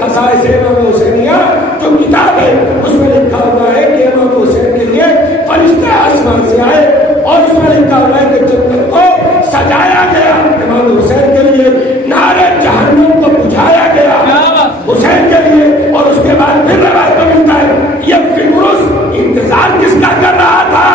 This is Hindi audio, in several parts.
खसाइस इमाम हुसैनिया है और उसके बाद फिर रवायत में मिलता है ये फिक्रुस इंतजार किसका कर रहा था?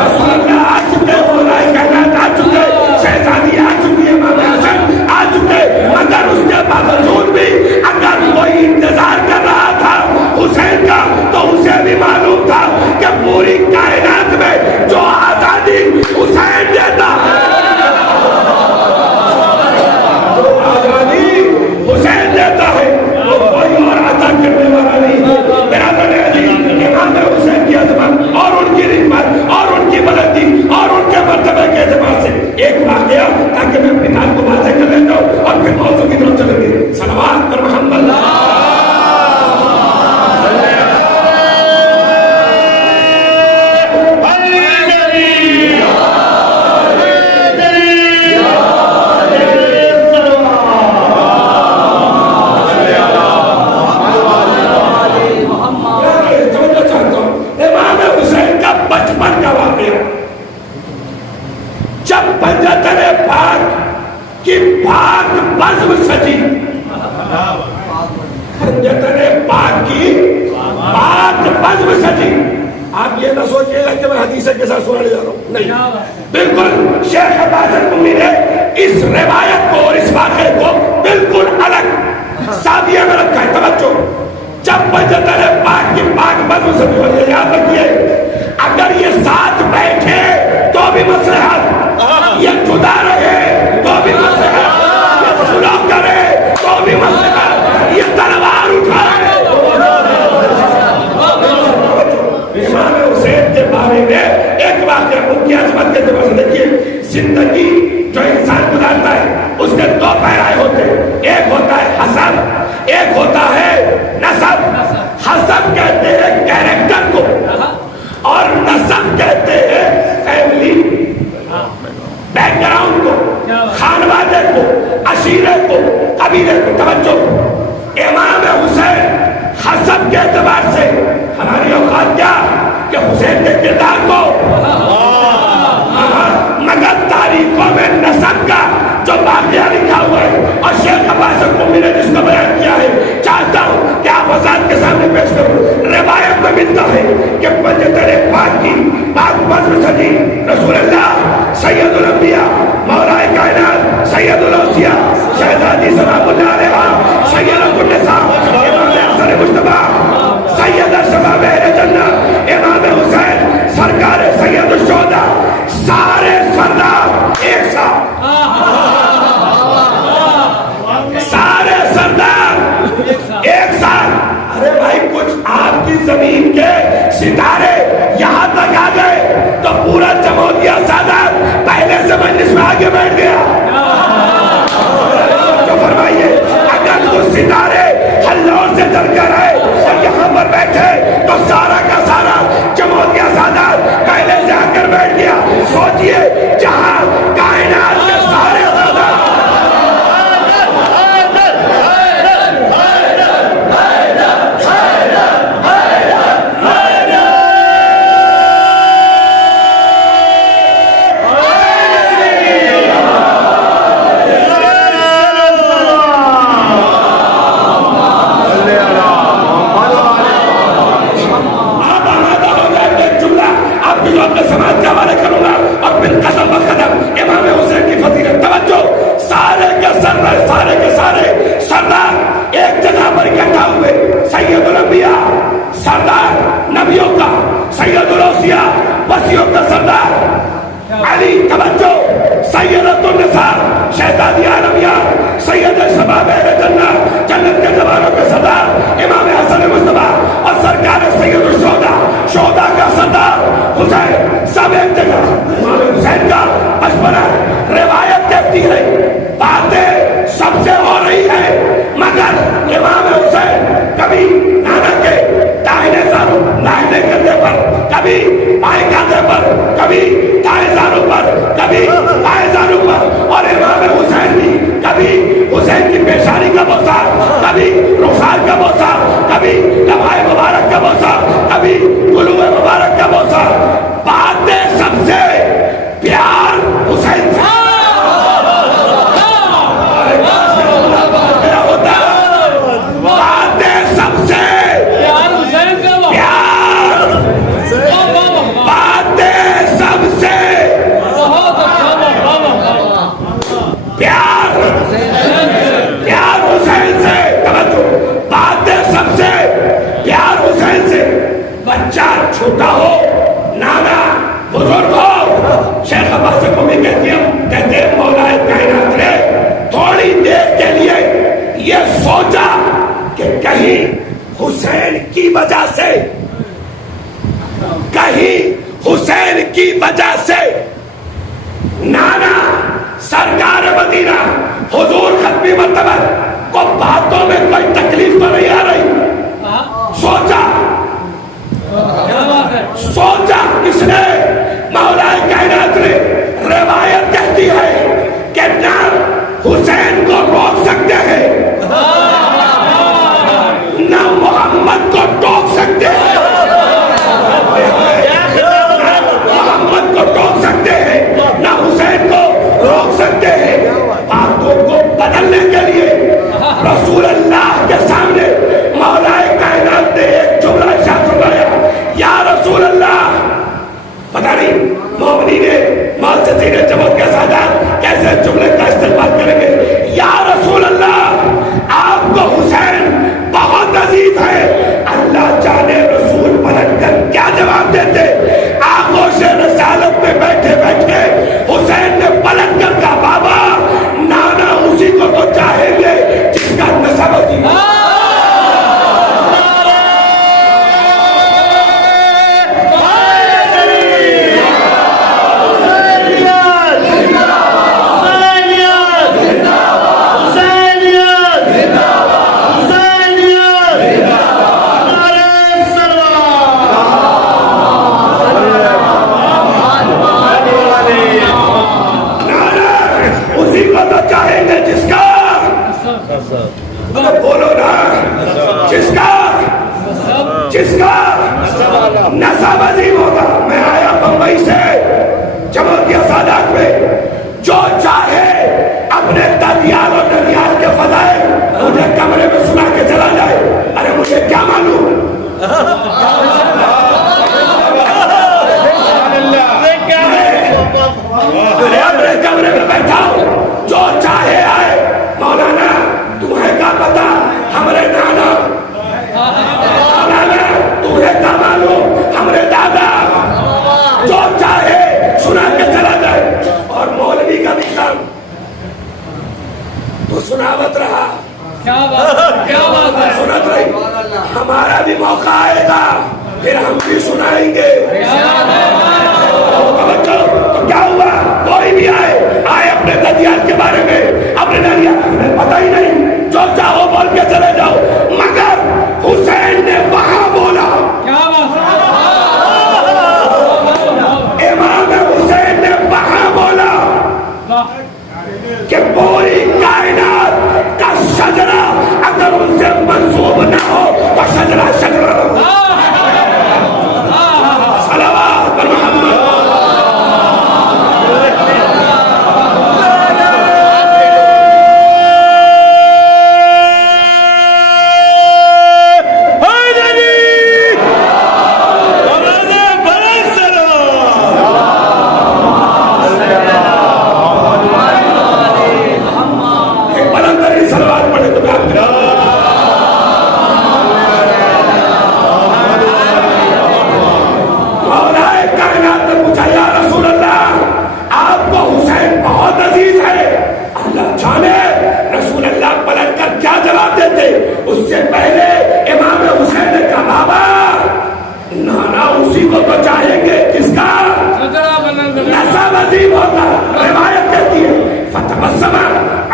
रसूलुल्लाह आ चुके, मौलाए कायनात आ चुके, शहजादी आ चुकी है, इमाम हसन आ चुके, मगर उसके बावजूद भी अगर कोई इंतजार कर रहा था हुसैन का तो उसे भी मालूम था कि पूरी कायनात में जो आजादी हुसैन देता है, आजादी हुसैन देता है, वो कोई और अता करने वाला नहीं। बिरादर अजीज, इमाम हुसैन की अजमत और उनकी रिफ़त और उनकी बुलंदी और उनके मर्तबे के एतबार से एक वाक़या, ताकि मैं अपनी बात को वाज़ेह कर लेता हूँ और फिर मौजू की तरफ चलेंगे। सलवात पर मोहम्मद। आप ये ना सोचिएगा कि मैं हदीस के साथ सुनाने जा रहा हूँ, नहीं, बिल्कुल शेख अब्बास उम्मी ने इस रिवायत को और इस वाक़े को बिल्कुल अलग सादिया में रखा है। तवज्जो, जब पंजतन पाक की पाक बज़्म सजी, याद रखिए, अगर ये साथ बैठे तो भी मसलहत, ये जुदा रहे तो भी मसलहत, ये सुलह करे तो भी मसलहत, ये तलवार उठाए। इमाम हुसैन के बारे में एक वाक़या उनकी अज़मत के तौर से देखिए, जिंदगी जो इंसान गुजारता है उसके दो पैराए होते हैं, एक होता है हसब, एक होता है नसब। हसब कहते हैं कैरेक्टर को और नसब कहते हैं फैमिली बैकग्राउंड को, खानवादे को, अशीरे को, कबीले को। तवज्जो, इमाम हुसैन हसब के एतबार से हमारी औकात क्या कि हुसैन के किरदार को, मगर तारीखों में नसब का जो वाक़या लिखा हुआ है और शेख अब्बास उम्मी ने जिसको बयान किया है, चाहता हूँ कि आप आजाद के सामने पेश करूँ। रिवायत में मिलता है कि पंजतन पाक की पाक बज़्म सजी रसूलुल्लाह सैयदुल अंबिया मौलाए कायनात सैयदुल औसिया शहजादी सलामुल्लाह अलैहा सैयदुन निसा इमाम हसन मुज्तबा सैयद शबाब अहले जन्नत इमाम हुसैन सरकार सैयदुल शुहदा, सारे सरदार एक साथ, सारे सरदार एक साथ। अरे भाई, कुछ आपकी जमीन के सितारे यहां तक आ गए तो पूरा जमहूरिया सादात पहले से मजलिस में आगे बैठ गया। तो फरमाइए, अगर वो सितारे हल्लोर से चलकर आए और यहाँ पर बैठे तो सारा का सारा जमहूरिया सादात पहले से आकर बैठ गया। सोचिए, जहां कायनात के सारे सादात, समाज के हवाले करूंगा और फिर कदम ब कदम इमाम हुसैन की फजीलत। तवज्जो, सारे के सारे सरदार एक जगह पर इकट्ठा हुए। सैयदुल अंबिया सरदार नबियों का, सैयदुल औसिया वसियों का सरदार अली। तवज्जो, सैयदतुन निसा शहजादी आलमिया सैयद शबाब अहले जन्नत, जन्नत के जवानों के सरदार इमाम हसन मुज्तबा और सरकार सैयदुल शुहदा, शुहदा का सरदार हुसैन, सब एक जगह। इमाम हुसैन का मशवरा, रिवायत कहती है बातें सबसे हो रही है, मगर इमाम हुसैन कभी नाना के दाहिने जानो दाहिने कंधे पर, कभी बाएं कंधे पर, कभी दाएं जानो पर, कभी बाएं जानो पर, और इमाम हुसैन भी कभी कि कहीं हुसैन की वजह से, कहीं हुसैन की वजह से नाना सरकार मदीना हुजूर खत्मी मर्तबा को बातों में कोई तकलीफ तो नहीं आ रही। सोचा सोचा किसने? मौलाए कायनात ने। रिवायत कहती है कि ना हुसैन को रोक सकते हैं ना मोहम्मद को टोक सकते हैं, मोहम्मद को टोक सकते हैं ना हुसैन को रोक सकते हैं। बातों को बदलने के लिए रसूल अल्लाह के सामने मौलाए कायनात ने एक जुमला इरशाद फरमाया, या रसूल अल्लाह। पता नहीं मोमिनी ने मालसती ने जमात के सादात कैसे जुमले का इस्तेमाल करेंगे। या रसूल अल्लाह आपको हुसैन बहुत अजीज है। अल्लाह जाने रसूल पलट कर क्या जवाब देते। आगोश रसालत में बैठे बैठे हुसैन ने पलट कर कहा, बाबा नाना उसी को तो चाहेंगे जिसका नसब अजीज। बोलो ना, जिसका जिसका नसब अजीब होगा। मैं आया बंबई से जमातिया सादात में, जो चाहे अपने दरियाल और नदियाल के फजाए मुझे कमरे में सुना के चला जाए। अरे मुझे क्या मालूम, अरे अपने कमरे में बैठा हूं, जो चाहे आए। मौलाना तुम्हें क्या पता, हमरे नाना, मौलाना तुम्हें क्या मालूम, हमरे दादा, जो चाहे सुना के चला जाए। और मौलवी का भी काम तो सुनावत रहा। क्या बात है, सुनत रही। हमारा भी मौका आएगा, फिर हम भी सुनाएंगे। तो क्या हुआ, कोई भी आए अपने दरियाल के बारे में, अपने दरिया पता ही नहीं, जो चाहो बोल के चले जाओ। मगर हुसैन ने वहां बोला, इमाम हुसैन ने वहां बोला कि पूरी कायनात का शजरा अगर उनसे मंसूब ना हो तो शजरा शजरा। सलावत पर मोहम्मद। उससे पहले इमाम हुसैन ने कहा, बाबा नाना उसी को तो चाहेंगे जिसका नसब अजीब होगा। रिवायत कहती है फतबस्समा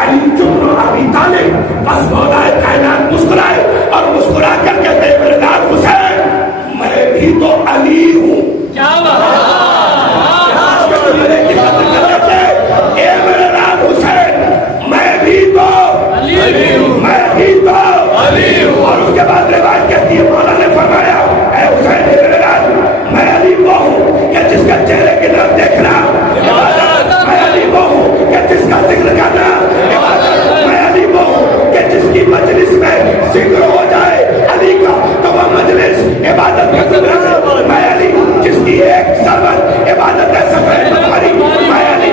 अली इब्न अबी तालिब, बस मौलाए कायनात मुस्कुराए और मुस्कुरा कर कहते, मेरे नाम हुसैन मैं भी तो अली हूँ। क्या मेरे नाम हुसैन मैं भी तो अली हूँ, मैं भी तो अली हूँ। और उसके बाद रिवायत कहती है, मौला ने फरमाया, ऐ हुसैन मेरे नाम मैं अली वो हूँ कि जिसका चेहरे की तरफ देखना इबादत, मैं अली वो हूँ कि जिसका जिक्र करना इबादत, मैं अली वो हूँ कि जिसकी मजलिस में जिक्र हो जाए अली का तो वह मजलिस इबादत का जिक्र है। मैं अली जिसकी एक सरबत इबादत है, सफर तुम्हारी, मैं अली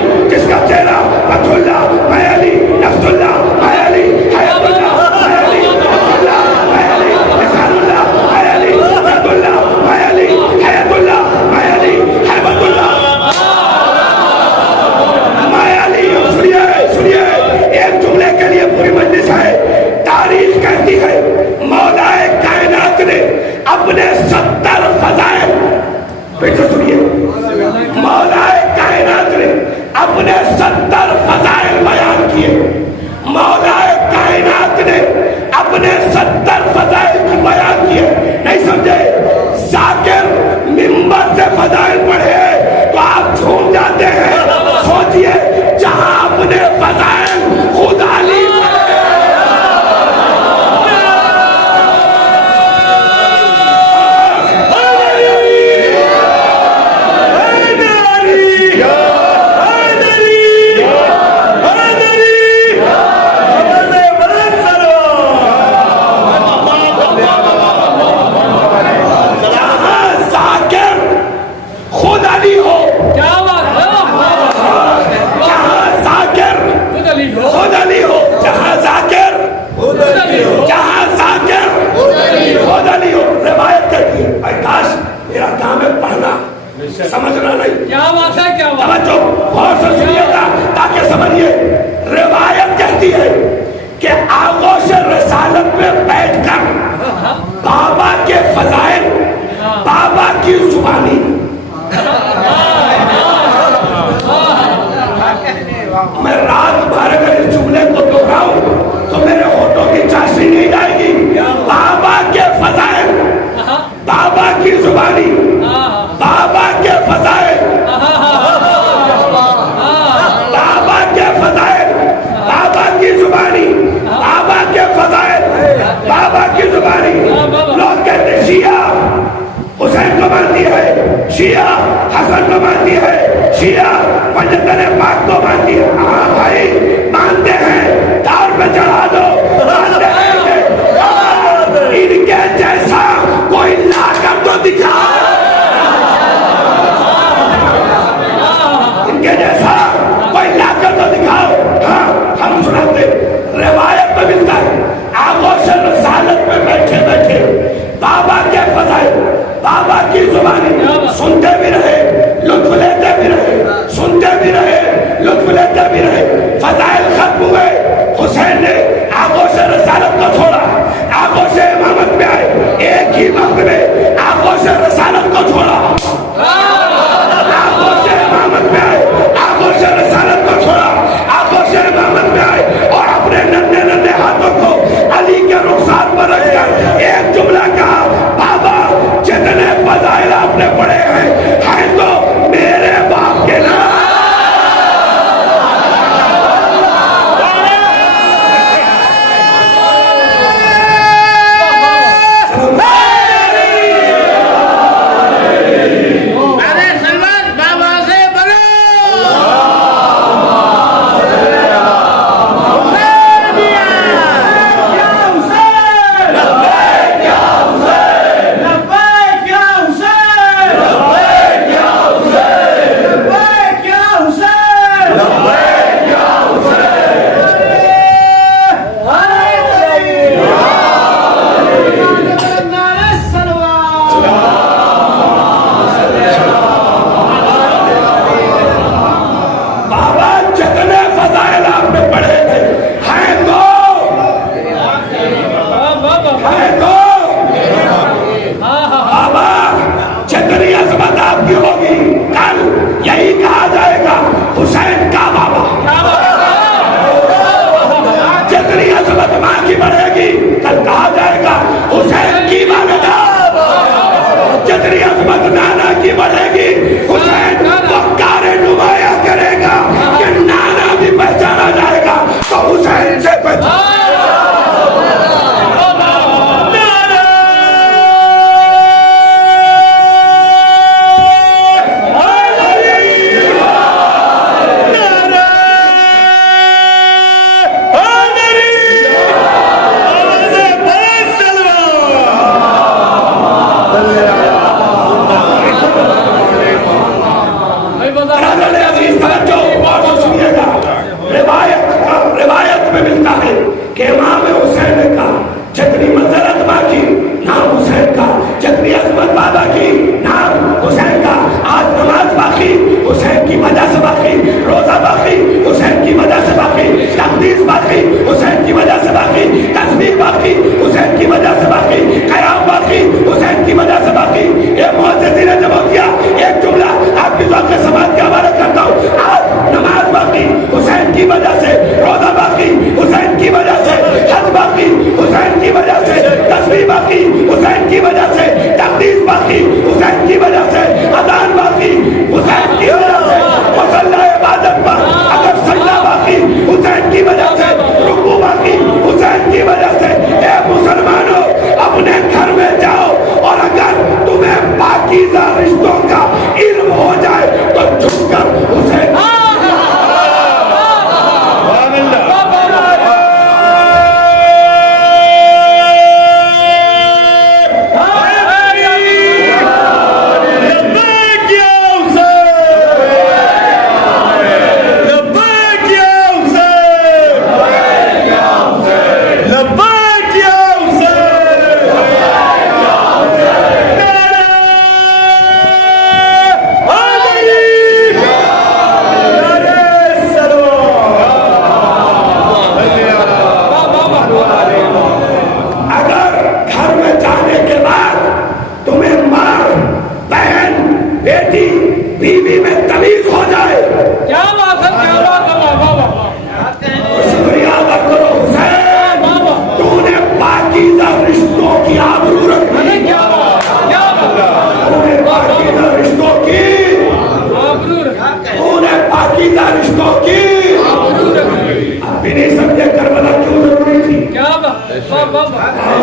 क्या बात है, क्या बात। तवज्जो बहुत से सुनिएगा ताकि समझिए। रिवायत कहती है कि आगोश रसालत में बैठकर बाबा के फजाइल, बाबा की जुबानी, मैं रात भर अगर इस जुमले को दोहराऊं तो मेरे होठों की चाशनी नहीं जाएगी। बाबा के फजाइल, बाबा की जुबानी, बाबा के फजाइल, बाबा के फजाइल, बाबा की जुबानी, बाबा के फजाइल, बाबा की जुबानी। लोग कहते शिया हुसैन को मानती है, शिया हसन को मानती है, शिया पंजतने पाक को मानती है। हाँ भाई मानते हैं, दार पे चढ़ा दो, मानते हैं। इनके जैसा कोई लाकर तो दिखाओ, इनके जैसा कोई लाकर तो दिखाओ। हाँ हम सुनाते, रिवायत में मिलता है आगोश रसालत में बैठे बैठे बाबा के फजाइल, बाबा की जुबानी सुनते भी रहे, लुत्फ लेते भी रहे, सुनते भी रहे, लुत्फ लेते भी रहे। फजाइल खत्म हुए, हुसैन ने आगोश रसालत को छोड़ा, आगोश इमामत में आए। एक ही वक्त में आगोश रसालत को छोड़ा, आगोश इमामत में आए, आगोश रसालत को छोड़ा, आगोश इमामत में आए और अपने नन्हे नन्हे हाथों को अली के रुखसार पर रखकर एक जुमला कहा, बाबा जितने फजाइल आपने पढ़े हैं तो मेरे बाप के नाम।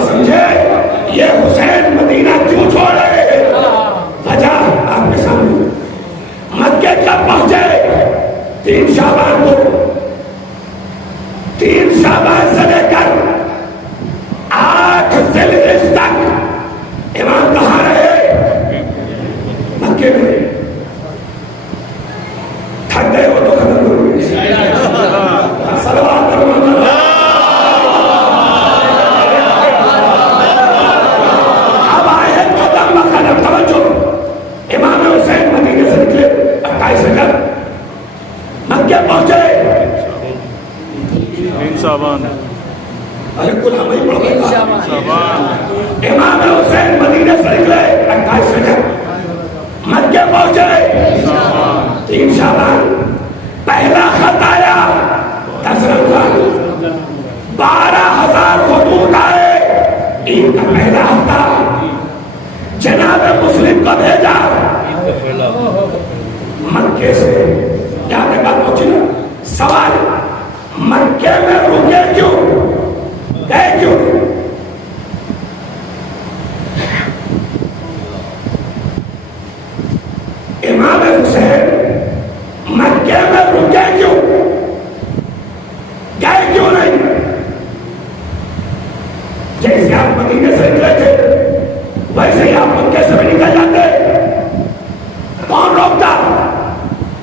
समझे? ये हुसैन मदीना क्यों छोड़ रहे हैं? वजह आपके सामने। मक्के कब पहुंचे? 3 शाबान को। 3 शाबान से लेकर 8 जिलहिज तक इमाम कहाँ रहे? मक्के में। थक गए हो तो खत्म करो। सलवात करो। अब आए कदम बकदम। तवज्जो। इमाम हुसैन मदीने से निकले 28 रजब, मक्के पहुंचे 3 शाबान। अरे कुल हम ही पढ़ो। इमाम हुसैन मदीने से निकले 28 रजब, मक्के पहुंचे 3 शाबान। पहला खत आया 10 रमजान, 12,000 खतूत आए। ईद का पहला हफ्ता जनाब मुस्लिम को भेजा मक्के से। यहाँ पे बात पहुंची ना। सवाल, मक्के में रुके क्यों, गए क्यों? इमाम हुसैन मक्के में रुके क्यों, गए क्यों नहीं? जैसे आप मदीने से निकले थे वैसे ही आप मक्के से भी निकल जाते। कौन रोकता?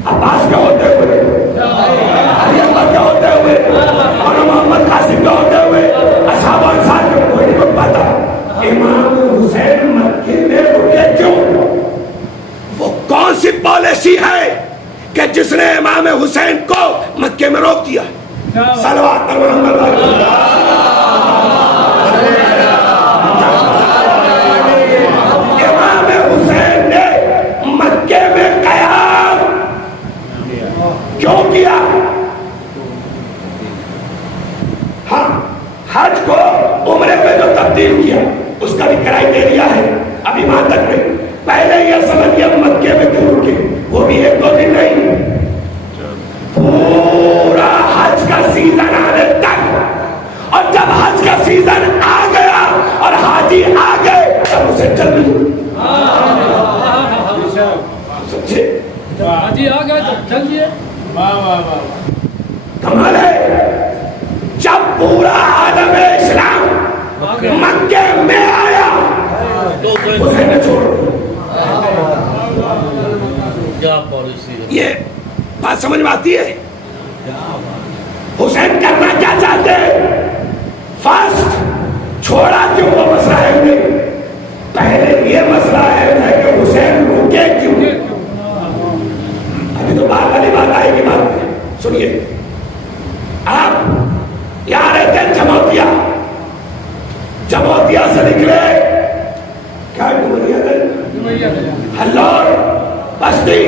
अब्बास के होते हुए, अली अकबर के होते हुए, और मोहम्मद कासिम के होते हुए, असहाब और अंसार के कोई नहीं रोक पाता। इमाम हुसैन मक्के में रुके क्यों? वो कौन सी पॉलिसी है कि जिसने इमाम हुसैन को मक्के में रोक दिया? सलवात पर मोहम्मद। इमाम हुसैन ने मक्के में क़याम क्यों किया? हाँ, हज को उम्रे पे जो तब्दील किया उसका भी क्राइटेरिया है। अभी वहां तक नहीं, पहले यह समझिए मक्के में क्यों रुके। वो भी 1-2 दिन नहीं, पूरा हज का सीजन आने तक। और जब हज का सीजन आ गया और हाजी आ गए तब उसे जल्दी समझे। हाजी आ गए तो जल्दी। कमाल है। जब पूरा आलम इस्लाम मक्के में आया हुसैन ने छोड़। ये बात समझ में आती है? हुसैन करना क्या चाहते हैं? फर्स्ट छोड़ा क्यों, वो मसला है नहीं। पहले ये मसला है कि हुसैन रुके क्यों। अभी तो बात वाली बात आएगी। बात सुनिए। आप यहाँ रहते हैं जमोतिया, जमोतिया से निकले क्या हल्लौर बस्ती।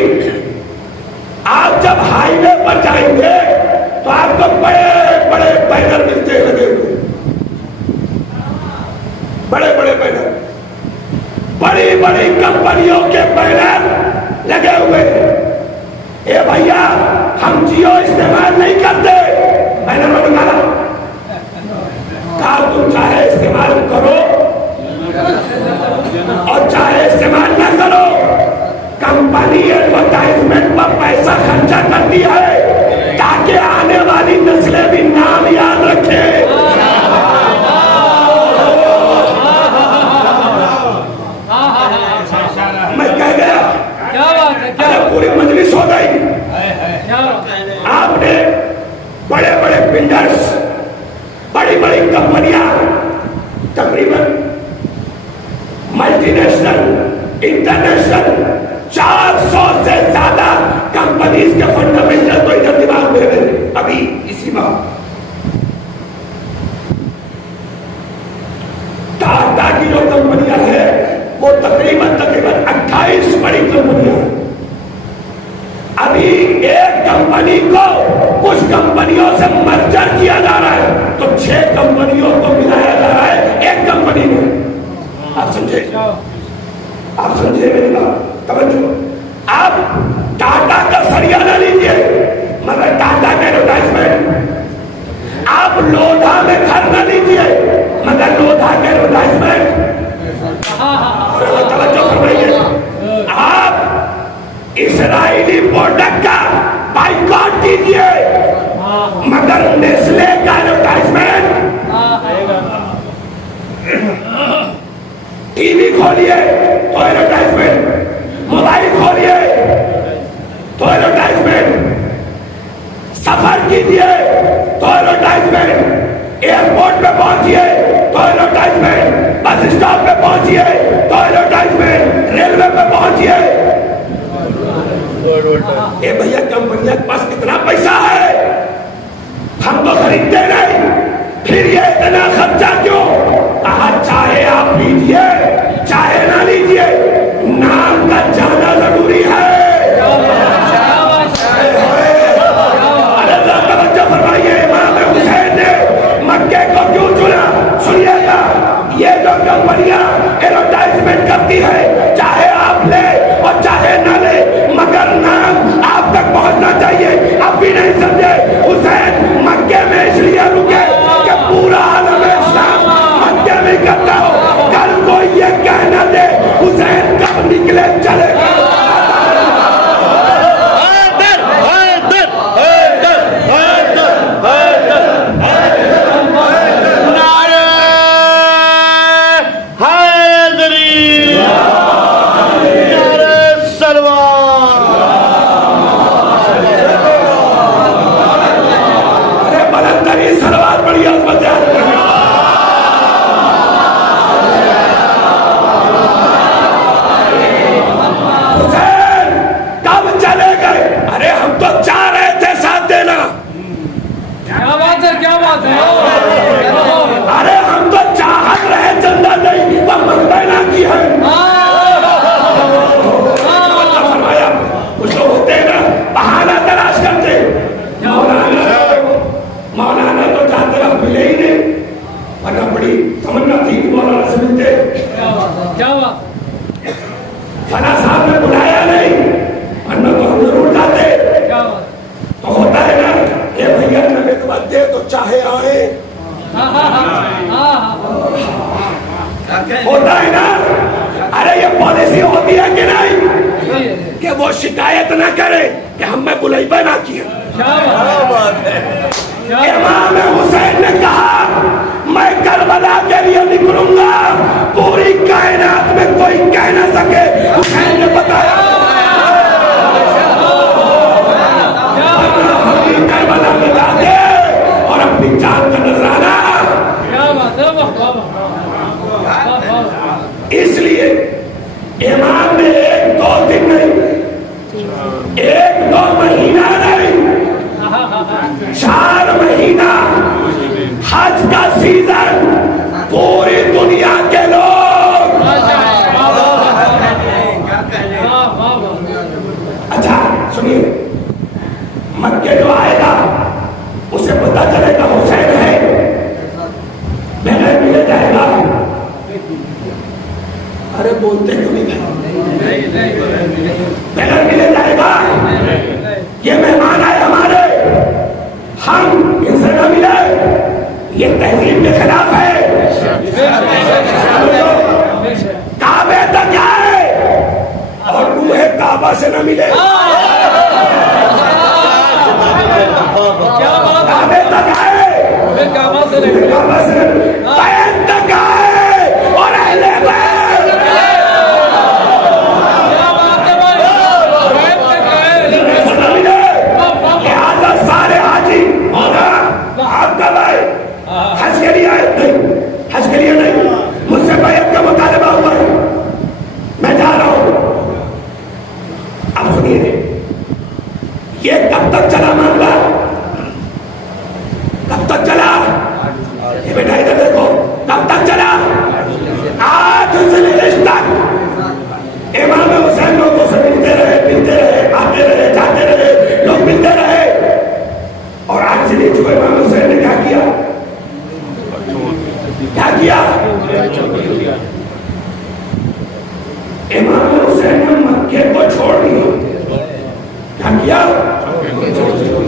आप जब हाईवे पर जाएंगे तो आपको बड़े बड़े बैनर मिलते हैं लगे हुए, बड़े बड़े बैनर, बड़ी बड़ी कंपनियों के बैनर लगे हुए। ए भैया, हम जियो इस्तेमाल नहीं करते। बैनर में निकाला, कहा तुम चाहे इस्तेमाल करो और चाहे इस्तेमाल न करो, कंपनी एडवर्टाइजमेंट पर पैसा खर्चा करती है ताकि आने वाली नस्लें भी नाम याद रखे। मैं कह गया, क्या बात है? क्या पूरी मजलिस हो गई। आपने बड़े बड़े बिल्डर्स, बड़ी बड़ी कंपनियां, तकरीबन मल्टीनेशनल, इंटरनेशनल 400 से ज्यादा कंपनीज के फंडामेंटल तो इधर दिमाग में है अभी इसी बार। टाटा की जो कंपनियां हैं वो तकरीबन 28 बड़ी कंपनियां हैं। अभी एक कंपनी को कुछ कंपनियों से मर्जर किया जा रहा है तो 6 कंपनियों को मिलाया जा रहा है एक कंपनी में। आप समझे? आप समझे मेरी बात? तवज्जो। आप टाटा का सरिया ना लीजिए, मगर टाटा का एडवर्टाइजमेंट। आप लोधा में घर ना लीजिए, मगर एडवर्टाइजमेंट। तवज्जो फरमाइए, आप इसराइली प्रोडक्ट का बाइकआउट कीजिए, मगर नेस्ले का एडवर्टाइजमेंट टीवी खोलिए तो एडवर्टाइजमेंट, मोबाइल खोलिए तो एडवर्टाइजमेंट, सफर कीजिए तो एडवर्टाइजमेंट, एयरपोर्ट पे पहुंचिए तो एडवर्टाइजमेंट, बस स्टॉप पे पहुंचिए तो एडवर्टाइजमेंट, रेलवे पे पहुंचिए। ये भैया कंपनियों के पास कितना पैसा है, हम तो खरीदते नहीं, फिर ये इतना खर्चा क्यों? कहा चाहे आप लीजिए चाहे ना लीजिए, नाम का जाना जरूरी है। फरमाइए, इमाम हुसैन ने मक्के को क्यों चुना? सुनिएगा, ये जो कंपनियां एडवर्टाइजमेंट करती है, चाहे आप ले और चाहे ना ले, मगर नाम आप तक पहुंचना चाहिए। आप भी नहीं समझे, हुसैन मक्के में इसलिए रुके कि पूरा आलम इस्लाम मक्के में इकट्ठा हो। कल को ये कहना दे हुसैन कब निकले चलेगा। अरे हम तो चाहत रहे, चंदा नहीं तो मंगना की है। कुछ लोग होते हैं ना, बहाना तलाश करते, मौलाना तो जाते रह मिले ही नहीं, वरना बड़ी तमन्ना थी कि मौलाना से मिलते। क्या बात? फला साहब ने बुलाया नहीं, वरना तो हम जरूर जाते। क्या बात? तो होता है ना, ये भैया ने तो बात दे तो चाहे आए, होता है ना। अरे ये पॉलिसी होती है कि नहीं कि वो शिकायत ना करे कि हमें बुलाइबा ना किया। इमाम हुसैन ने कहा, मैं करबला के लिए निकलूंगा, पूरी कायनात में कोई कह ना सके। हुसैन ने बताया, करबला में जाते और अपनी जान का नजराना। इसलिए इमाम ने 1-2 दिन नहीं, 1-2 महीना नहीं, 4 महीना हज का सीजन, पूरी दुनिया के लोग। अच्छा सुनिए, मक्के जो आएगा उसे पता चलेगा हुसैन है, बगैर मिले जाएगा। अरे बोलते क्यों नहीं गए? बगैर मिले जाएगा। ये मेहमान आए हमारे, हम इनसे न मिले, ये तहजीब के खिलाफ है। काबे तक आए और रूहे काबा से न मिले। काबे तक आए, काबा से बैत तक आए और अहले बैत। लिहाजा सारे हाजी आप कब आए? हज के लिए आए? नहीं, हज के लिए नहीं, मुझसे बैत का मुतालबा हुआ है, मैं जा रहा हूं। अब सुनिए, ये कब तक चला मामला? कब तक चला? ये बेटा इधर देखो, कब तक चला? 8 ज़िलहिज तक इमाम हुसैन लोगों से मिलते रहे, आते रहे, जाते रहे, लोग मिलते रहे। और 8 ज़िलहिज को इमाम हुसैन ने क्या किया? क्या किया? इमाम हुसैन ने मक्के को छोड़ दिया। क्या किया?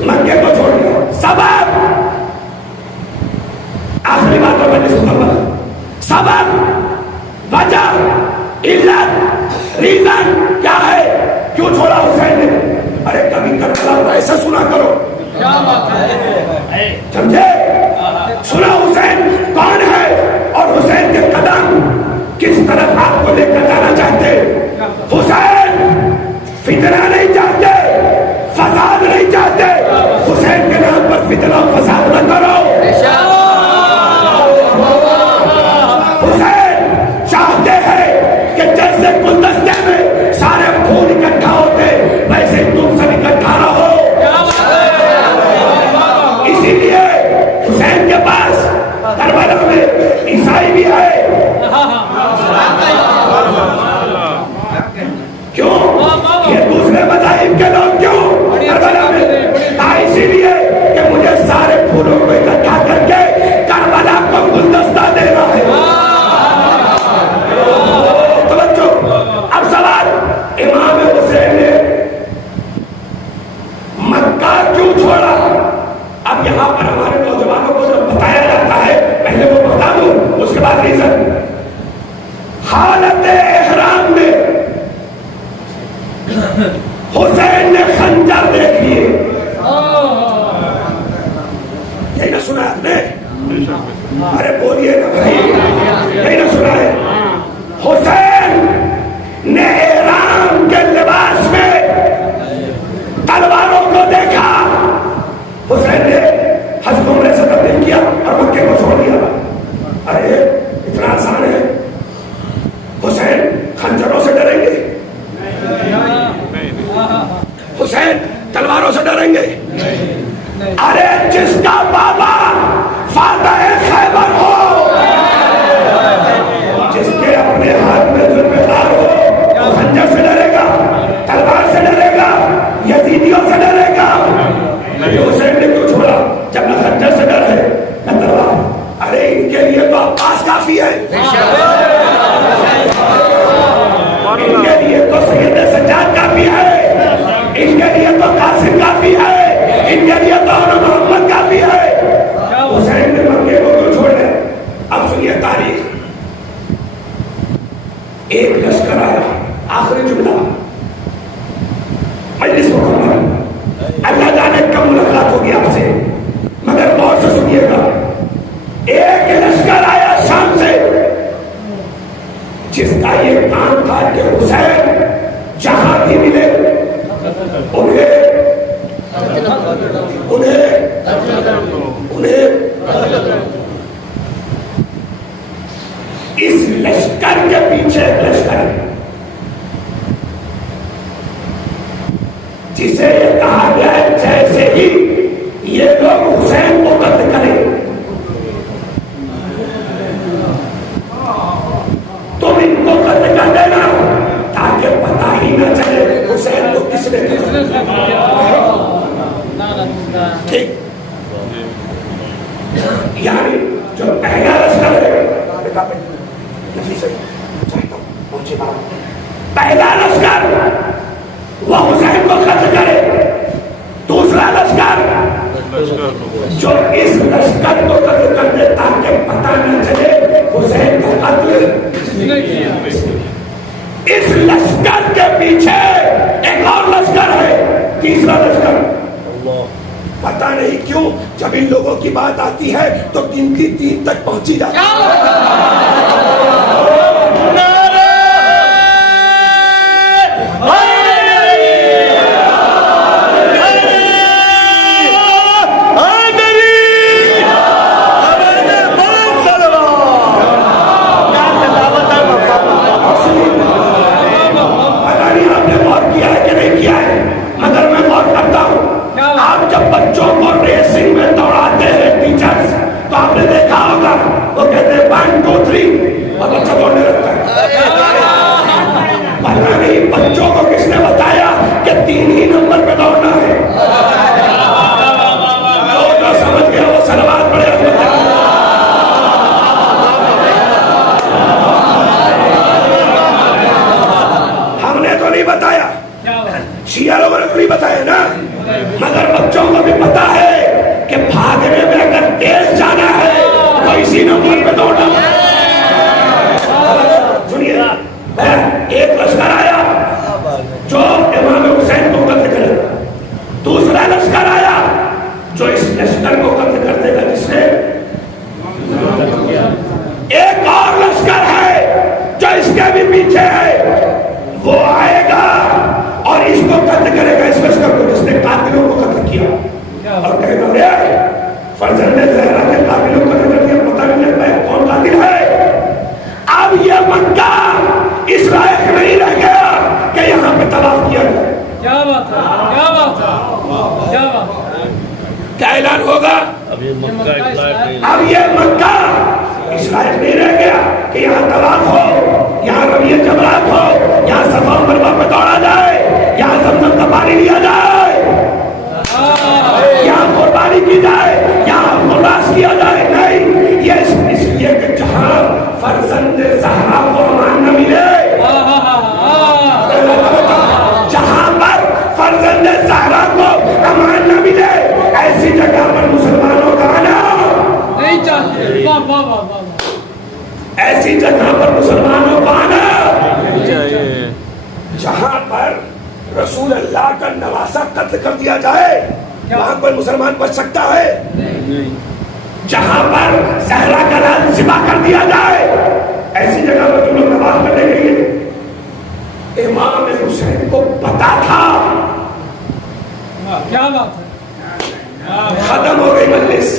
मक्के को छोड़ दिया। सबब आखिरी बात पर मैं सुनूंगा। सबब, वजह, इल्लत, रीजन क्या है, क्यों छोड़ा हुसैन ने? अरे कभी करबला को ऐसा सुना करो, समझे? सुना हुसैन कौन है और हुसैन के कदम किस तरफ आपको लेकर जाना चाहते? हुसैन फितना नहीं चाहते, फसाद नहीं चाहते। हुसैन के नाम पर फितना फसाद न करो। हुसैन चाहते हैं कि जैसे गुलदस्ते में सारे फूल इकट्ठा होते वैसे तुम सब इकट्ठा रहो। इसीलिए हुसैन के पास करबला में ईसाई भी है। क्यों? ये दूसरे मज़ाहिब के लोग क्यों करबला में? इसीलिए कि मुझे सारे फूलों को इकट्ठा करके करबला को गुलदस्ता देना है। तो बच्चों, अब सवाल, इमाम हुसैन ने मक्का क्यों छोड़ा? अब यहां पर हमारे नौजवानों को जब बताया जाता है, पहले वो बता दूं, उसके बाद रीजन। हालत एहराम में हुसैन ने खंजर देख लिए। यही ना सुना आपने? अरे बोलिए ना भाई, यही ना सुना है? हुसैन ने एहराम के लिबास में तलवारों को देखा। हुसैन ने हज उम्रे से तब्दील किया और मक्के को छोड़ दिया। अरे इतना आसान है? हुसैन खंजरों से डरेंगे? हुसैन तलवारों से डरेंगे? अरे जिसका बाबा फातह खैबर हो, जिसके अपने हाथ में जुल्फकार हो, तो खंजर से डरेगा, तलवार से डरेगा, यजीदियों से डरेगा? हुसैन ने क्यों छोड़ा जब न खंजर से डर है न तलवार? अरे इनके लिए तो अब्बास काफी है, इनके लिए तो सैयद सज्जाद काफी है, इनके लिए तो कासिम काफी है, इनके लिए तो मोहम्मद काफी है। हुसैन ने मक्के को क्यों छोड़ा? अब सुनिए तारीख। एक लश्कर आया, आखिरी जुमला, मजलिस मुकम्मल। अल्लाह जाने कब मुलाकात होगी आपसे, मगर गौर से सुनिएगा। एक लश्कर आया शाम से, जिसका ये काम था कि हुसैन जहां भी मिले उन्हें इस लश्कर के पीछे एक लश्कर है जिसे कहा गया जैसे ही ये लोग हुसैन को कत्ल करें तुम इनको कत्ल कर देना ताकि पता ही ना चले हुसैन को किसने ठीक। यानी जो पहला लश्कर है, पहला लश्कर वह हुसैन को कत्ल करे, दूसरा लश्कर जो इस लश्कर को कत्ल कर दे ताकि पता न चले हुसैन का कत्ल। इस लश्कर के पीछे एक और लश्कर है, तीसरा लश्कर। पता नहीं क्यों जब इन लोगों की बात आती है तो गिनती 3 तक पहुंची जाती है। बच्चों को रेसिंग में दौड़ाते हैं टीचर्स, तो आपने देखा होगा वो कहते हैं 1 2 3 और बच्चा दौड़ने लगता है। पता नहीं बच्चों को किसने बताया कि 3 ही नंबर पे दौड़ना है। जो समझ गया वो सलवार पड़े। हमने तो नहीं बताया, शिया लोगों ने तो नहीं बताया ना, मगर बच्चों को भी पता है कि भागने में अगर तेज जाना है तो इसी नंबर पे दौड़ना है। वो आएगा और इसको कत्ल करेगा, इस लश्कर को जिसने कातिलों को कत्ल किया, और कहेगा रे फर्जंद ज़हरा के कातिलों को कत्ल कर दिया, पता नहीं लगता कौन कातिल है। अब ये मक्का इस लायक नहीं रह गया कि यहाँ पे तवाफ किया जाए। क्या बात है, क्या बात है, क्या बात है। क्या ऐलान होगा? अब ये मक्का अब ये मक्का इस लायक नहीं रह गया कि यहाँ तवाफ हो, यहाँ रबिया जमरात हो, यहाँ सफा मरवा पे दौड़ा जाए, यहाँ जमजम का पानी लिया जाए, यहाँ कुर्बानी की जाए, यहाँ मुर्रास किया जाए। नहीं, ये इसलिए कि जहाँ फर्जंद ज़हरा को अमान न मिले, जहाँ पर फर्जंद ज़हरा को अमान न मिले, ऐसी जगह पर मुसलमानों का आना नहीं चाहिए। वाह वाह वाह वाह। ऐसी जगह पर मुसलमानों को आना चाहिए जहाँ पर रसूल अल्लाह का नवासा कत्ल कर दिया जाए, वहां पर मुसलमान बच सकता है? जहां पर सहरा का राज सिबा कर दिया जाए, ऐसी जगह पर तुम लोग नमाज पढ़ने के लिए। इमाम हुसैन को पता था, क्या बात है। खत्म हो गई मजलिस।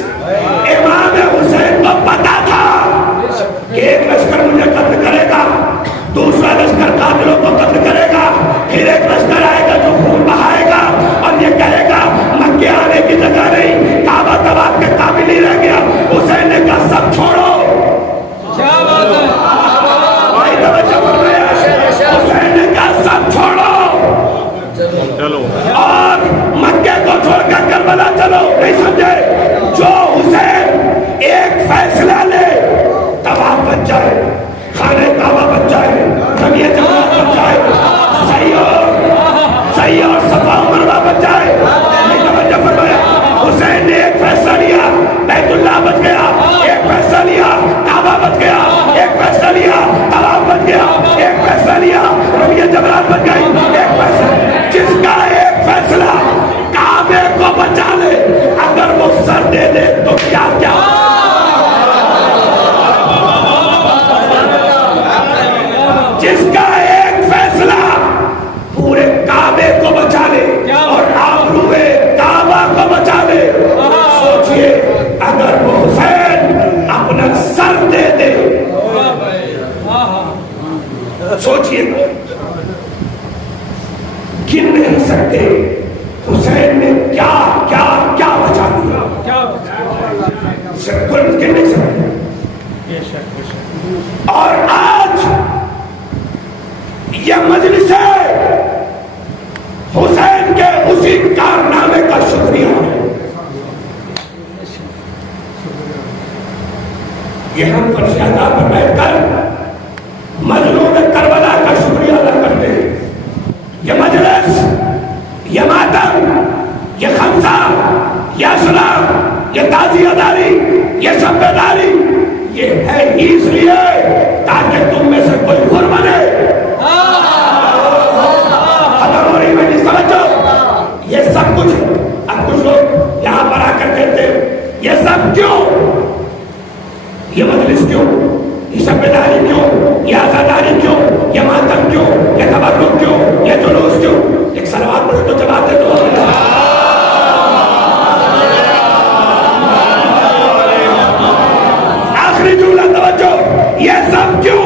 इमाम हुसैन को पता था कि एक लश्कर मुझे कत्ल करेगा, दूसरा लश्कर कातिलों को कत्ल करेगा, फिर एक लश्कर आएगा जो खून बहाएगा और ये कहेगा मक्के आने की जगह नहीं, काबा तवाफ के काबिल ही रह गया। हुसैन ने कहा सब छोड़ो। क्या बात है। भाई तवज्जो फरमाया, हुसैन ने कहा सब छोड़ो चलो और मक्के को छोड़कर करबला चलो। नहीं समझे? जो हुसैन एक फैसला ले, तवाफ बच जाए, खाने काबा बच जाए, रबिया जमरात बच जाए, सही और सफा मरवा बच जाए। तवज्जो फरमाया, हुसैन ने एक फैसला लिया, बैतुल्लाह बच गया, एक फैसला लिया, काबा बच गया, एक फैसला लिया, तवाफ बच गया, एक फैसला लिया, रबिया जमरात बच गई, एक फैसला। जिसका एक फैसला काबे को बचा ले, अगर वो सर दे दे तो क्या क्या। जिसका एक फैसला पूरे काबे को बचा ले और आबरूए काबा को बचा ले, सोचिए अगर वो हुसैन अपना सर दे दे, सोचिए गिन नहीं सकते हुसैन ने क्या क्या क्या बचा दिया, गिन नहीं सकते। और आज यह मजलिस है हुसैन के उसी कारनामे का शुक्रिया है। यह हम फर्शियादा पर बैठकर मजलूम करबला का शुक्रिया अदा करते हैं। यह मजलिस, यह मातम, यह खमसा, यह सलाम, यह ताज़ियादारी, यह शब्बेदारी, यह है इसलिए ताकि तुम में से कोई हुर बने। ये सब कुछ अब कुछ लोग यहाँ पर आकर कहते हैं ये सब क्यों, ये मजलिस क्यों, ये शब्बेदारी क्यों, ये आजादारी क्यों, ये मातम क्यों, ये तबर्रुक क्यों, ये जुलूस क्यों। एक सलवात पढ़ो तो जवाब दे दो। आखिरी जुमला तवज्जो, ये सब क्यों।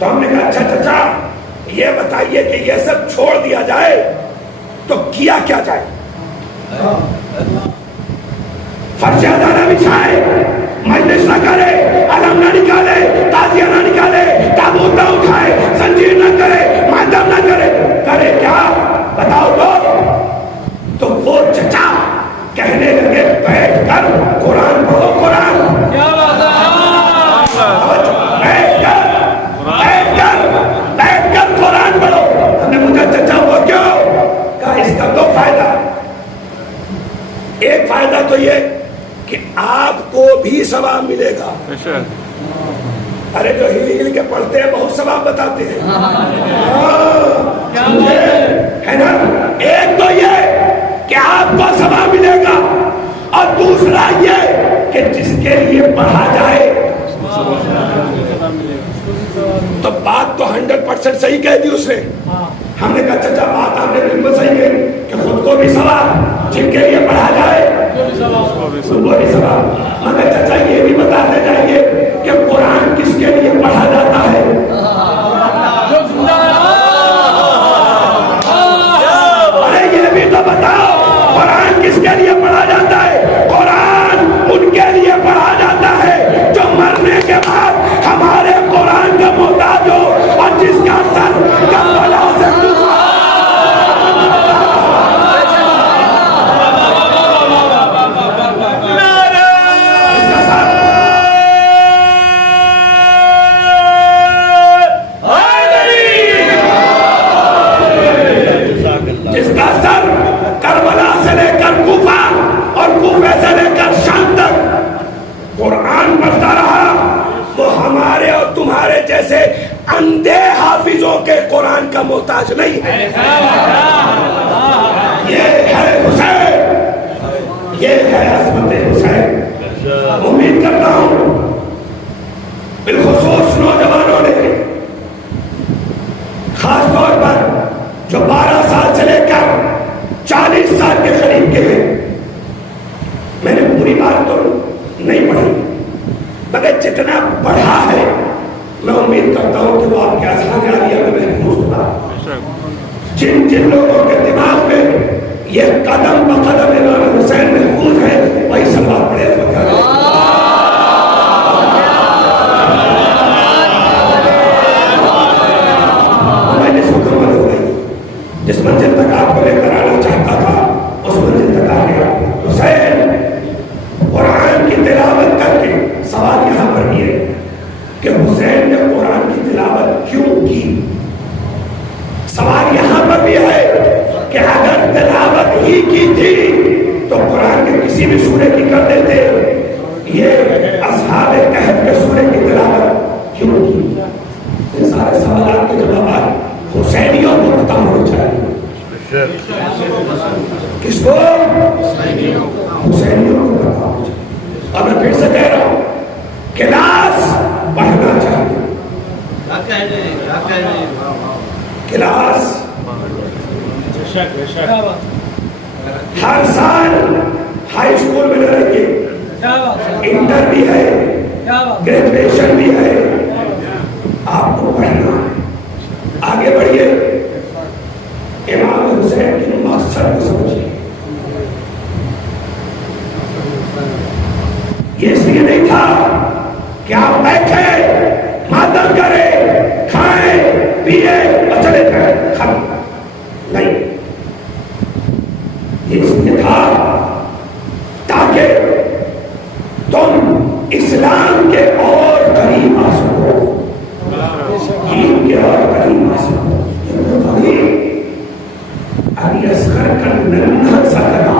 तो हमने कहा अच्छा चाचा ये बताइए कि ये सब छोड़ दिया जाए तो किया क्या जाए। फर्शियादा ना बिछाए, मजलिस ना करे, अलम ना निकाले, ताजिया ना निकाले, ताबूत ना उठाए, जंजीर ना करे, मातम ना करे, करे क्या बताओ तो वो चचा कहने लगे बैठ कर कुरान पढ़ो। कुरान बैठ कर कुरान पढ़ो। हमने मुझे चचा वो क्यों कहा, इसका दो फायदा। एक फायदा तो ये कि आपको भी सवाब मिलेगा। अरे जो हिल हिल के पढ़ते हैं बहुत सवाब बताते हैं, है ना। एक तो ये कि आपको सवाब मिलेगा और दूसरा ये कि जिसके लिए पढ़ा जाए तो बात तो 100% 100% सही कह दी उसने। हमने कहा चाचा बात आपने बिल्कुल सही कही कि खुद को भी सवाल जिनके लिए पढ़ा जाए उनको भी सवाल। मगर चाचा ये भी बताते जाइए कि कुरान किसके लिए पढ़ा जाता है। अरे ये भी तो बताओ कुरान किसके लिए पढ़ा जाता है। कुरान उनके लिए पढ़ा जाता है जो मरने के बाद हमारे कुरान का मोहताज हो और जिसका सर करबला से जिसका सर करबला से लेकर कूफा और कूफे से लेकर शाम तक कुरान पढ़ता रहा, वो हमारे और तुम्हारे जैसे अंधे हाफिजों के कुरान का मोहताज नहीं है। ये है हुसैन, ये है अज़मत हुसैन। उम्मीद करता हूं बिलखुसूस नौजवानों ने, खास तौर पर जो 12 साल से लेकर 40 साल के करीब के हैं, मैंने पूरी बात तो नहीं पढ़ी मगर जितना पढ़ा है मैं उम्मीद करता हूं कि वो आपके अज़हानिया में महफूज होगा। जिन जिन लोगों के दिमाग में ये कदम ब कदम इमाम हुसैन महफूज है वही सब बात पढ़े। मैंने मुकम्मल हो गई, जिस मंजिल तक आपको लेकर आना चाहता था उस मंजिल तक आ गया। हुसैन कुरान की तिलावत करके, सवाल यहां पर भी है कि हुसैन ने कुरान की तिलावत क्यों की। सवाल यहां पर भी है कि अगर तिलावत ही की थी तो कुरान के किसी भी सूरे की कर देते, ये असहाबे कहफ के सूरे की तिलावत क्यों की। इन सारे सवालों के जवाब हुसैनियों को पता होना चाहिए। किसको? हुसैनियों को पता होना चाहिए। और मैं फिर से कह रहा हूं क्लास पढ़ना चाहिए। क्लास हर साल हाई स्कूल में रहिए, इंटर भी है, ग्रेजुएशन भी है, आपको पढ़ना है। आगे बढ़िए, इमाम हुसैन के मकसद को समझिए। ये इसलिए नहीं था कि आप बैठे मातम करें, खाएं पिए और चले जाए, नहीं। ये इसलिए था ताकि तुम इस्लाम के और करीब आ सको, दीन के और करीब आ सको। अभी असगर का नन्हा सा कदम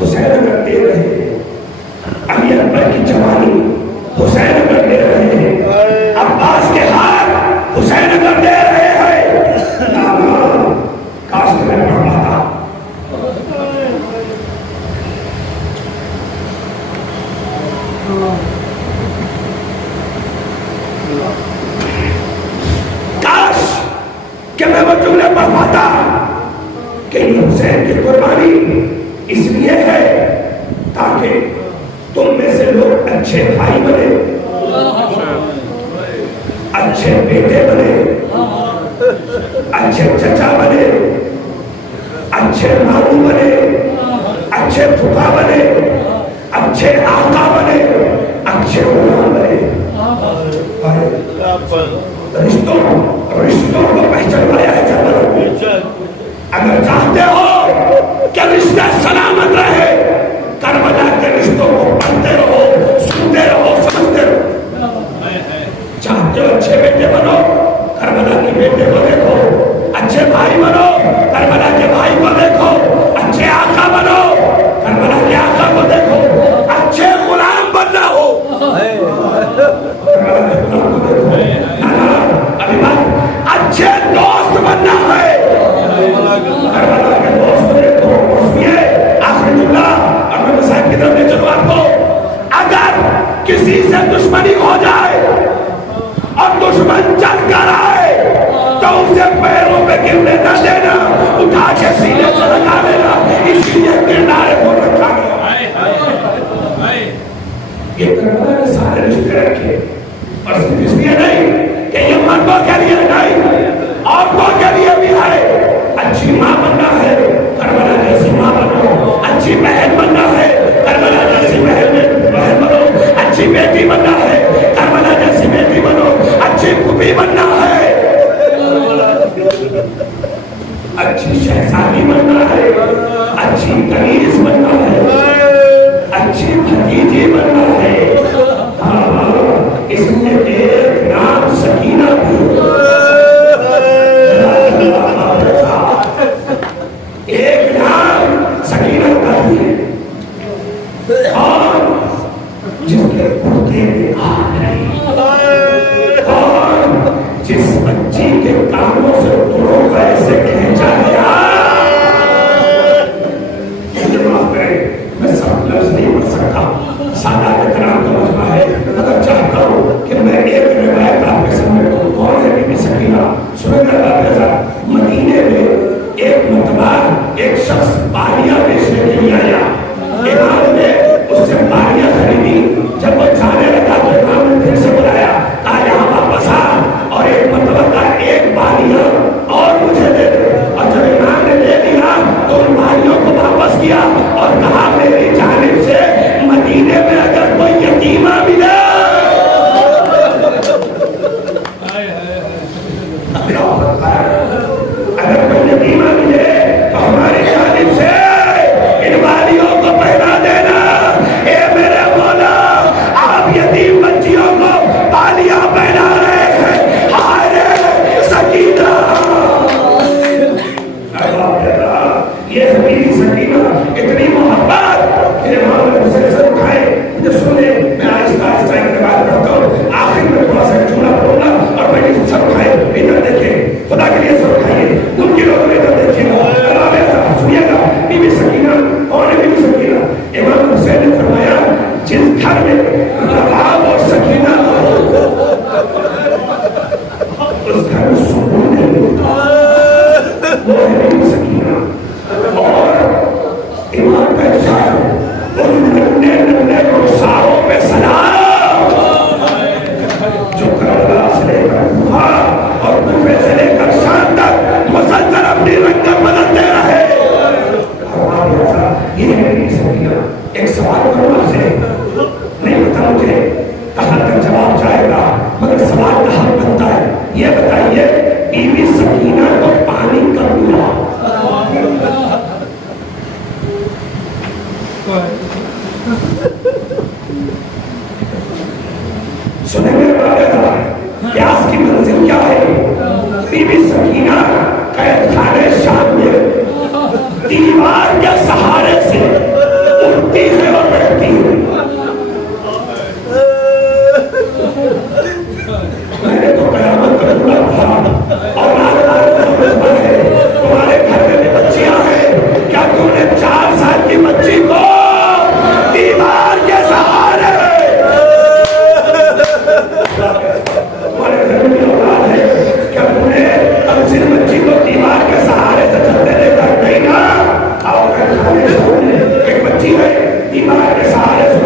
हुसैन अगर दे रहे हैं, अभी अकबर की जवानी हुसैन अगर दे रहे हैं, अब्बास के हाथ हुसैन अगर दे रहे हैं, काश मैं पढ़ पाता। काश कि मैं वो जुमले पढ़ पाता कि हुसैन की कुर्बानी इसलिए है ताकि तुम में से लोग अच्छे भाई बने, अच्छे बेटे बने, अच्छे चचा बने, अच्छे मामू बने, अच्छे फूफा बने, अच्छे आका बने, अच्छे गुलाम बने। रिश्तों को पहचानवाया है जब अगर चाहते हो कि रिश्ते सलामत रहे, करबला के रिश्तों को पढ़ते रहो, सुनते रहो, समझते रहो। चाहते हो अच्छे बेटे बनो, करबला के बेटे को देखो, अच्छे भाई बनो, करबला के भाई को देखो, अच्छे आका बनो, करबला के आका को देखो, अच्छे गुलाम बनना हो। अभी बात अच्छे दोस्त बनना है। करबला के दोस्त देखो, और मैं मसाइब की तरफ ले चलूं आपको। अगर किसी से दुश्मनी हो जाए और दुश्मन चल गिरने न देना, उठा के सीने से लगा लेना, इसलिए किरदार को रखा गया। ये करबला ने सारे रिश्ते रखे, और सिर्फ इसलिए नहीं कि ये मर्दों के लिए नहीं, औरतों के लिए भी है। अच्छी माँ बनना है, करबला जैसी माँ बनो। अच्छी बहन बनना है, करबला जैसी बहन बनो। अच्छी बेटी बनना है, करबला जैसी बेटी बनो। अच्छी फूफी बनना है, अच्छी शहजादी बनना है, अच्छी कनीज बनना है, अच्छी भतीजी बनना है। हाँ, इसलिए एक नाम सकीना भी, एक नाम सकीना का भी है। और जिसके कुर्ते में आग नहीं, और जिस बच्ची के कानों से तोड़ो ऐसे खींचा गया, मैं सब लफ्ज नहीं पढ़ सकता, सादा इतना तो मजमा है। अगर चाहता हूँ कि मैं एक रिवायत आपके सामने कहूँ, कौन है बीबी सकीना? सुनेगा मदीने में एक मतबा एक शख्स बालियां बेचने के लिए आया। इमाम ने उससे बालियां खरीदी। जब वो जाने लगा तो इमाम ने फिर से बुलाया, कहा यहाँ वापस आ और एक मतबा का एक बालियां और मुझे दे दे। और जब इमाम ने दे दिया तो उन बालियों को वापस किया और कहा मेरी जानिब से मदीने में अगर कोई यतीमा मिले, अगर कोई यतीमा मिले तो हमारी जानिब से इन बालियों को पहना देना। ए मेरे मौला, आप यतीम बच्चियों को बालियां पहना रहे हैं। हाय रे सकीना, ये हमारी सकीना इतनी मोहब्बत कि इमाम ने उसे सर उठाए। मुझे सुने, मैं आहिस्ता आहिस्ता इनके बारे में बताऊं, आखिर में थोड़ा सा चूड़ा बोलूंगा और मैंने सर उठाए। इधर देखिए, खुदा के लिए सर उठाइए, उनके लोगों ने इधर देखिएगा, सुनिएगा। बीबी सकीना कौन है? बीबी सकीना इमाम हुसैन ने फरमाया, जिस घर में रबाब और सकीना उस घर में सुकून नहीं मिलता, वो है बीबी सकीना। और इमाम का इशारा उन नन्हे नन्हे रुखसारों पे सलाम जो करबला से लेकर कूफा और कूफे से लेकर शाम तक मुसलसल अपनी रंगत बदलते रहे। ये है बीबी सकीना। एक सवाल करूं आपसे, नहीं पता मुझे कहां तक जवाब जाएगा, मगर सवाल का हल बनता है। ये बताइए, बीबी सकीना को पानी कब मिला? सुनेंगे प्यास की मंजिल क्या है? बीबी सकीना कैद खाने शाम में दीवार के सहारे से उड़ती है और बैठती है। मैंने तो कयामत का पूरा भरा और है, तुम्हारे घर में भी बच्चियां हैं, क्या तुमने 4 साल की बच्ची को दीवार के सहारे, तुम्हारे घर में औलाद है, क्या तुमने तमसील बच्ची को दीवार के सहारे से चलते देखा? नहीं ना। आओ एक बच्ची है, दीवार के सहारे से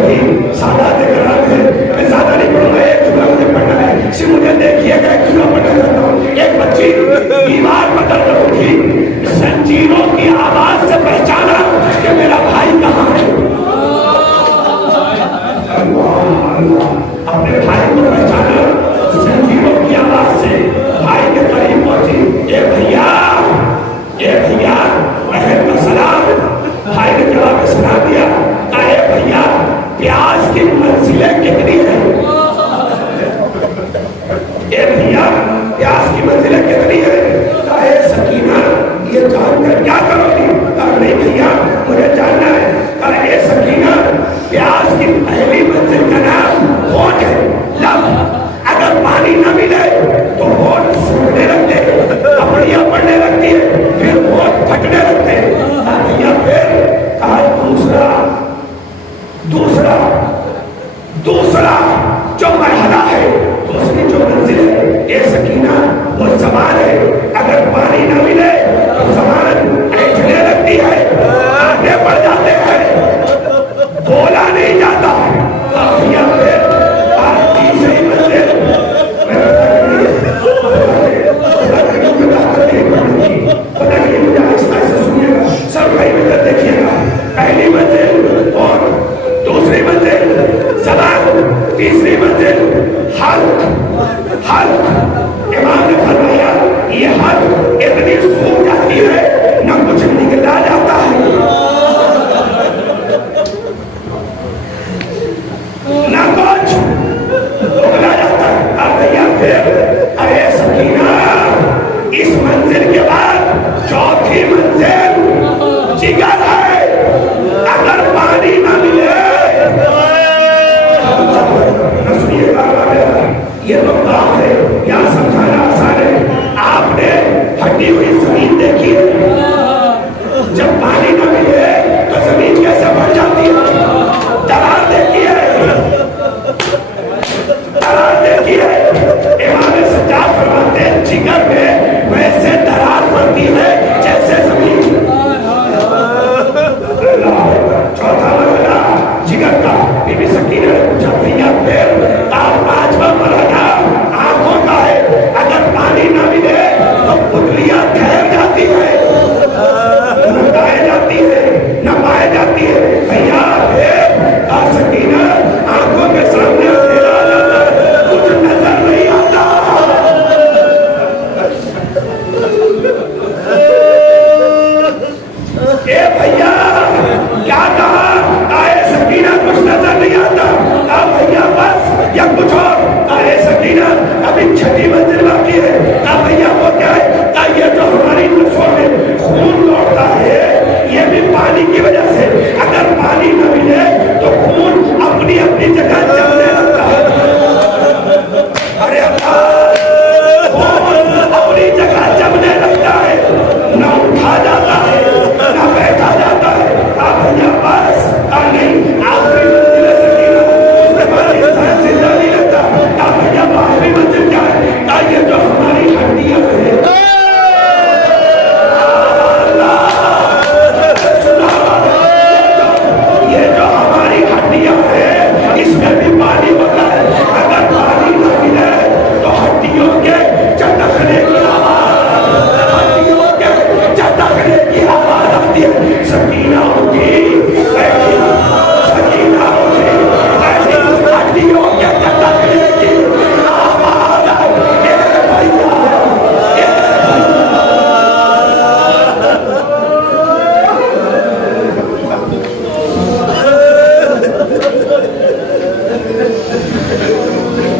हद इमाम ने फरमाया ये हद इतनी सूख जाती है न कुछ निकला जाता है न कुछ निकला जाता है। अब भैया फिर अरे सकीना इस मंजिल के बाद चौथी मंजिल जिगर है। अगर पानी ना मिले ये तो काम है, यहाँ समझाना आसान है। आपने फटी हुई जमीन देखी है, जब पानी न मिले तो जमीन कैसे बढ़ जाती है। दरार देखी है, दरार देखी है। इमाम सज्जाद फरमाते हैं जिगर में वैसे दरार पड़ती है जैसे जमीन। चौथा मरहला जिगर का। बीबी सकीना ने पूछा भैया फिर आप पांचवा मरहला आंखों का है, अगर पानी ना मिले तो पुतलियां ठहर जाती है, न गाए जाती है न पाए जाती है। भैया फिर सकीना आंखों के सामने अंधेरा आ जाता है, कुछ नजर नहीं आता। ए भैया क्या कहा, आए सकीना कुछ नजर नहीं आता। भैया बस या कुछ और, आए सकीना अभी छठी मंजिल